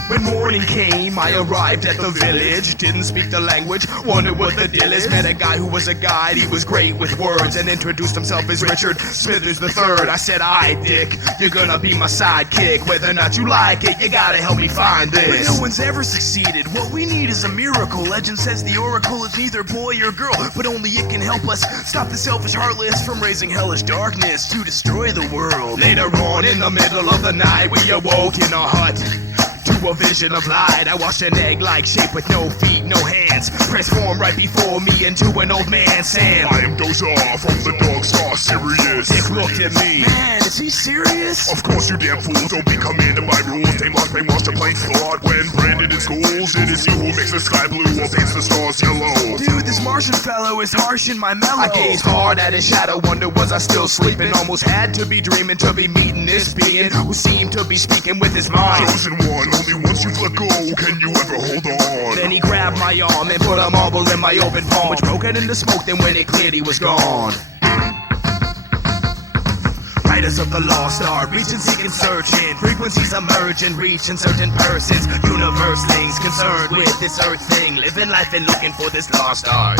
When morning came, I arrived at the village. Didn't speak the language, wondered what the deal is. Met a guy who was a guide, he was great with words, and introduced himself as Richard Smithers III. I said, "Aye, Dick, you're gonna be my sidekick. Whether or not you like it, you gotta help me find this." But no one's ever succeeded. What we need is a miracle. Legend says the oracle is neither boy or girl, but only it can help us stop the selfish heartless from raising hellish darkness to destroy the world. Later on, in the middle of the night, we awoke in a hut to a vision of light. I watched an egg-like shape with no feet, no hands, transform right before me into an old man, Sam. I am Dozar from the Dog Star Sirius. Dick looked at me. Man, is he serious? Of course, you damn fools don't be commanded by rules. They must brainwash the plain thought when branded in schools. It is you who makes the sky blue or paints the stars yellow. Dude, this Martian fellow is harsh in my mellow. I gazed hard at his shadow, wonder was I still sleeping? Almost had to be dreaming to be meeting this being who seemed to be speaking with his mind. Chosen one, only once you've let go can you ever hold on. Then he grabbed my arm and put a marble in my open palm, which broke it into smoke. Then when it cleared, he was gone. Riders of the lost art, reaching, seeking, searching. Frequencies emerging, reaching certain persons. Universe things concerned with this earth thing. Living life and looking for this lost art.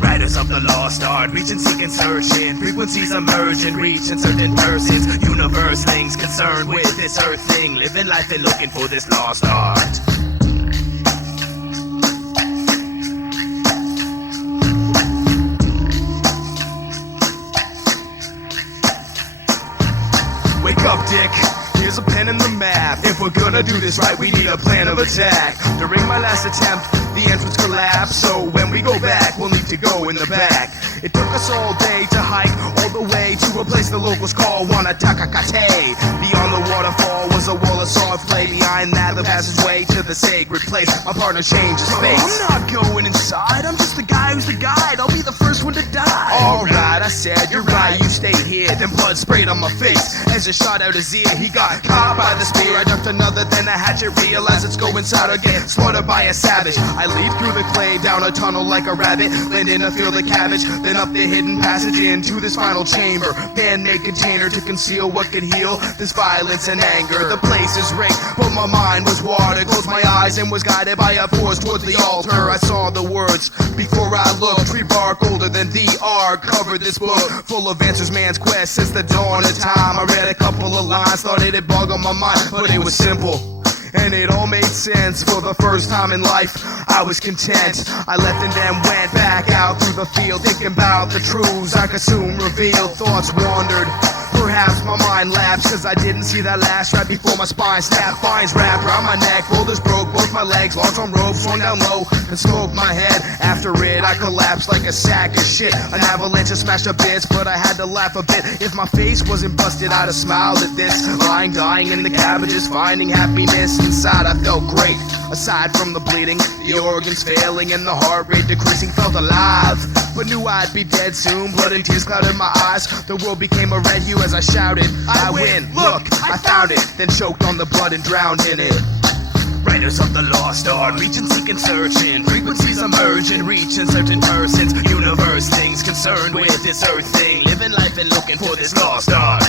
Riders of the lost art, reaching, seeking, searching. Frequencies emerging, reaching certain persons. Universe things concerned with this earth thing. Living life and looking for this lost art. Wake up, Dick. Here's a pen and the map. If we're gonna do this right, we need a plan of attack. During my last attempt, the entrance collapsed, so when we go back, we'll need to go in the back. It took us all day to hike all the way to a place the locals call Wanatakakate. Beyond the waterfall was a wall of soft clay. Behind that, the passageway to the sacred place. My partner changed his face. I'm not going inside. I'm just the guy who's the guide. I'll be the first one to die. Alright, I said, you're right, you stayed here. Then blood sprayed on my face as it shot out his ear. He got caught by the spear. I ducked another, then a hatchet. Realized it's go inside again. Slaughtered by a savage. I leap through the clay, down a tunnel like a rabbit. Land in a field of cabbage. Then up the hidden passage into this final chamber. Man-made container to conceal what could heal this violence and anger. The place is raked, but my mind was water. Closed my eyes and was guided by a force towards the altar. I saw the words before I looked. Tree bark older than the ark covered this book, full of answers, man's quest since the dawn of time. I read a couple of lines, thought it'd bog on my mind, but it was simple. And it all made sense. For the first time in life, I was content. I left and then went back out through the field, thinking about the truths I could soon reveal. Thoughts wandered, perhaps my mind lapsed, cause I didn't see that last right before my spine snapped. Vines wrapped around my neck, boulders broke both my legs, lost on ropes, swung down low and smoked my head. After it, I collapsed like a sack of shit. An avalanche of smashed to bits, but I had to laugh a bit. If my face wasn't busted, I'd have smiled at this. Lying, dying in the cabbages, finding happiness inside. I felt great. Aside from the bleeding, the organs failing, and the heart rate decreasing, felt alive. But knew I'd be dead soon. Blood and tears clouded my eyes. The world became a red hue as I shouted, I win, look, I found it. Then choked on the blood and drowned in it. Riders of the lost art, reaching, seeking, searching. Frequencies emerging, reaching certain persons. Universe things concerned with this earth thing. Living life and looking for this lost art.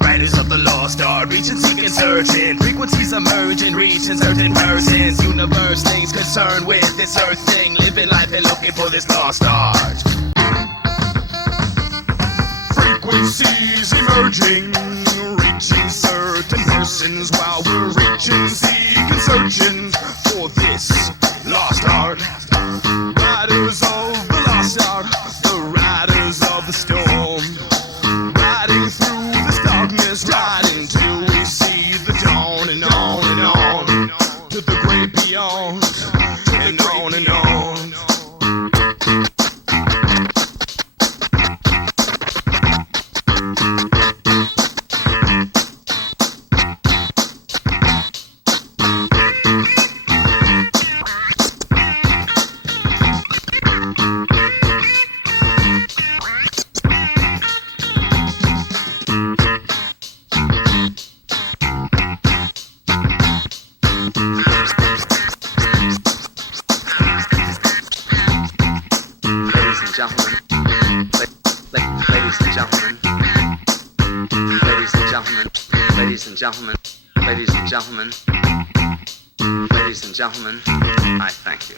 Riders of the lost art, reaching, seeking, searching. Frequencies emerging, reaching certain persons. Universe things concerned with this earth thing. Living life and looking for this lost art. galaxies emerging, reaching certain persons while we're reaching, seeking, searching for this lost art. Riders of the lost art, the riders of the storm, riding through this darkness, riding till we see the dawn, and on to the great beyond, and on and on. Ladies and gentlemen, I thank you.